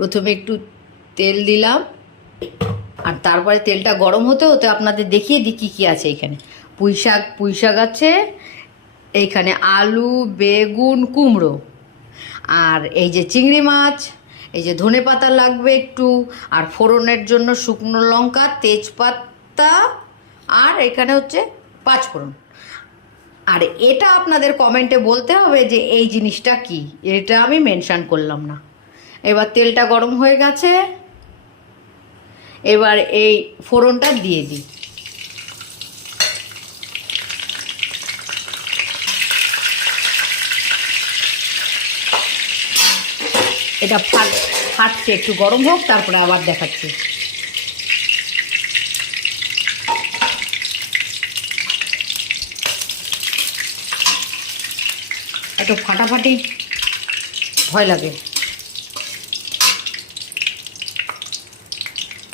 প্রথমে একটু তেল দিলাম, আর তারপরে তেলটা গরম হতে হতে আপনাদের দেখিয়ে দিই কী কী আছে এখানে। পুঁই শাক আছে এইখানে, আলু, বেগুন, কুমড়ো, আর এই যে চিংড়ি মাছ, এই যে ধনেপাতা লাগবে একটু, আর ফোড়নের জন্য শুকনো লঙ্কা, তেজপাতা, আর এখানে হচ্ছে পাঁচফোড়ন। আর এটা আপনাদের কমেন্টে বলতে হবে যে এই জিনিসটা কি, এটা আমি মেনশান করলাম না। এবার তেলটা গরম হয়ে গেছে, এবার এই ফোড়নটা দিয়ে দিই। এটা ফাটছে, একটু গরম হোক, তারপরে আবার দেখাচ্ছি। একটু ফাটাফাটি ভয় লাগে।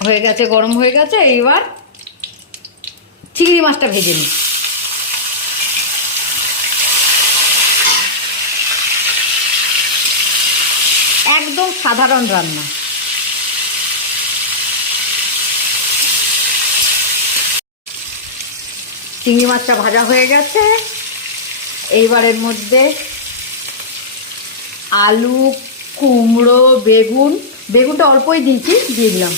হয়ে গেছে, গরম হয়ে গেছে। এইবার চিংড়ি মাছটা ভেজে নিই। একদম সাধারণ রান্না। চিংড়ি মাছটা ভাজা হয়ে গেছে। এইবারের মধ্যে আলু, কুমড়ো, বেগুনটা অল্পই দিয়েছি, দিয়ে দিলাম।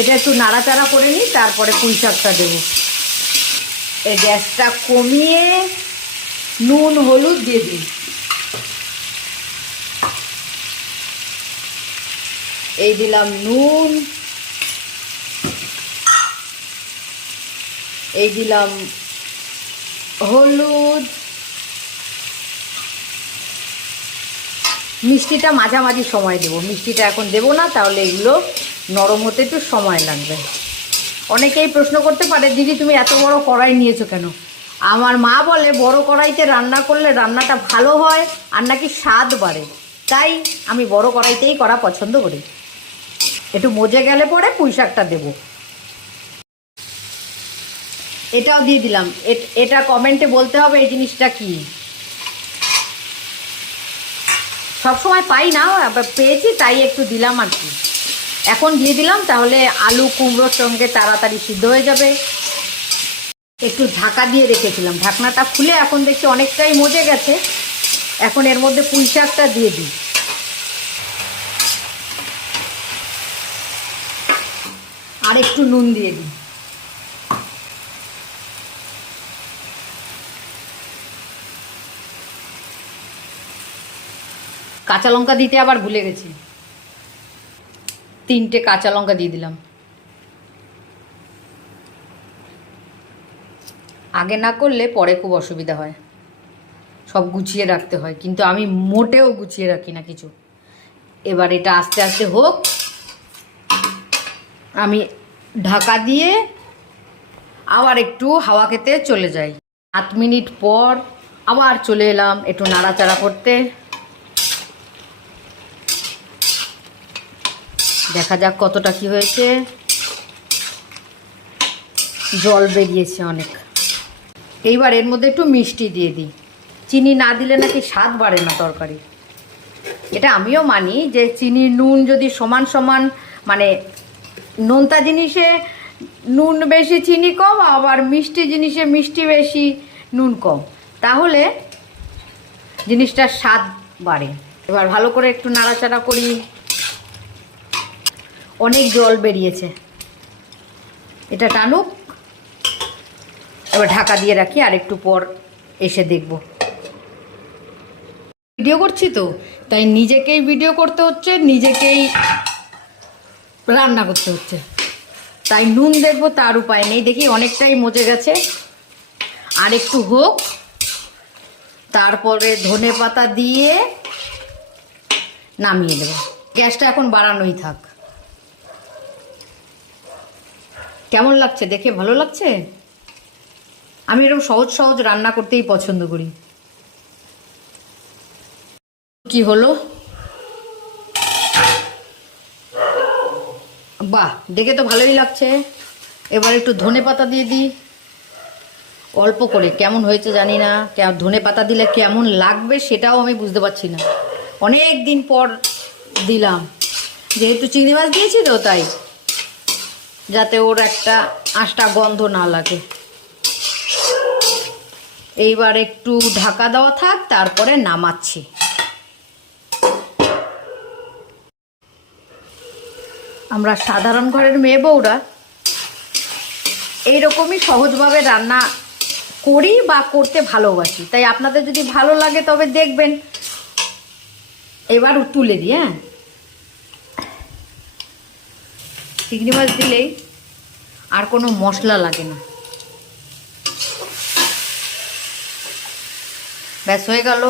এটা একটু নাড়াচাড়া করে নিই, তারপরে পুঁই শাকটা দেবো। এই গ্যাসটা কমিয়ে নুন হলুদ দিয়ে দিই। এই দিলাম নুন, এই দিলাম হলুদ। মিষ্টিটা মাঝামাঝি সময় দেবো, মিষ্টিটা এখন দেবো না, তাহলে এগুলো নরম হতে একটু সময় লাগবে। অনেকেই প্রশ্ন করতে পারে, দিদি তুমি এত বড় কড়াই নিয়েছো কেন? আমার মা বলে বড় কড়াইতে রান্না করলে রান্নাটা ভালো হয় আর নাকি স্বাদ বাড়ে, তাই আমি বড় কড়াইতেই করা পছন্দ করি। একটু মজে গেলে পরে পুঁই শাকটা দেবো। এটাও দিয়ে দিলাম। এটা কমেন্টে বলতে হবে এই জিনিসটা কি। সবসময় পাই না, পেয়েছি তাই একটু দিলাম আর কি। এখন দিয়ে দিলাম, তাহলে আলু কুমড়োর সঙ্গে তাড়াতাড়ি সিদ্ধ হয়ে যাবে। একটু ঢাকা দিয়ে রেখেছিলাম, ঢাকনাটা খুলে এখন দেখছি অনেকটাই মজে গেছে। এখন এর মধ্যে পুঁই শাকটা দিয়ে দিই। আর একটু নুন দিয়ে দিই। কাঁচা লঙ্কা দিতে আবার ভুলে গেছি, 3টে কাঁচা লঙ্কা দিয়ে দিলাম। আগে না করলে পরে খুব অসুবিধা হয়, সব গুছিয়ে রাখতে হয়, কিন্তু আমি মোটেও গুছিয়ে রাখি না কিছু। এবার এটা আস্তে আস্তে হোক, আমি ঢাকা দিয়ে আবার একটু হাওয়া খেতে চলে যাই। 7 মিনিট পর আবার চলে এলাম একটু নাড়াচাড়া করতে। দেখা যাক কতটা কি হয়েছে। জল বেরিয়েছে অনেক। এইবার এর মধ্যে একটু মিষ্টি দিয়ে দিই। চিনি না দিলে নাকি স্বাদ বাড়ে না তরকারি। এটা আমিও মানি যে চিনি নুন যদি সমান সমান, মানে নোনতা জিনিসে নুন বেশি চিনি কম, আবার মিষ্টি জিনিসে মিষ্টি বেশি নুন কম, তাহলে জিনিসটার স্বাদ বাড়ে। এবার ভালো করে একটু নাড়াচাড়া করি। অনেক জল বেরিয়েছে, এটা টানুক। এবার ঢাকা দিয়ে রাখি, আর একটু পর এসে দেখব। ভিডিও করছি তো, তাই নিজেকেই ভিডিও করতে হচ্ছে, নিজেকেই রান্না করতে হচ্ছে, তাই নুন দেখবো তার উপায় নেই। দেখি অনেকটাই মজে গেছে, আর একটু হোক, তারপরে ধনেপাতা দিয়ে নামিয়ে দেবো। গ্যাসটা এখন বাড়ানোই থাক। কেমন লাগছে দেখে? ভালো লাগছে? আমি এরকম সহজ সহজ রান্না করতেই পছন্দ করি। কি হলো? বাহ, দেখে তো ভালোই লাগছে। এবার একটু ধনেপাতা দিয়ে দিই অল্প করে। কেমন হয়েছে জানি না, ধনেপাতা দিলে কেমন লাগবে সেটাও আমি বুঝতে পারছি না। অনেক দিন পর দিলাম, যেহেতু চিংড়ি মাছ দিয়েছি তো তাই, যাতে ওর একটা আঁশটা গন্ধ না লাগে। এইবার একটু ঢাকা দেওয়া থাক, তারপরে নামাচ্ছি। আমরা সাধারণ ঘরের মেয়ে বউরা এইরকমই সহজভাবে রান্না করি বা করতে ভালোবাসি, তাই আপনাদের যদি ভালো লাগে তবে দেখবেন। এবার তুলে দিই। হ্যাঁ, চিংড়ি মাছ দিলেই আর কোনো মশলা লাগে না। ব্যাস হয়ে গেল,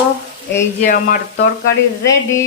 এই যে আমার তরকারি রেডি।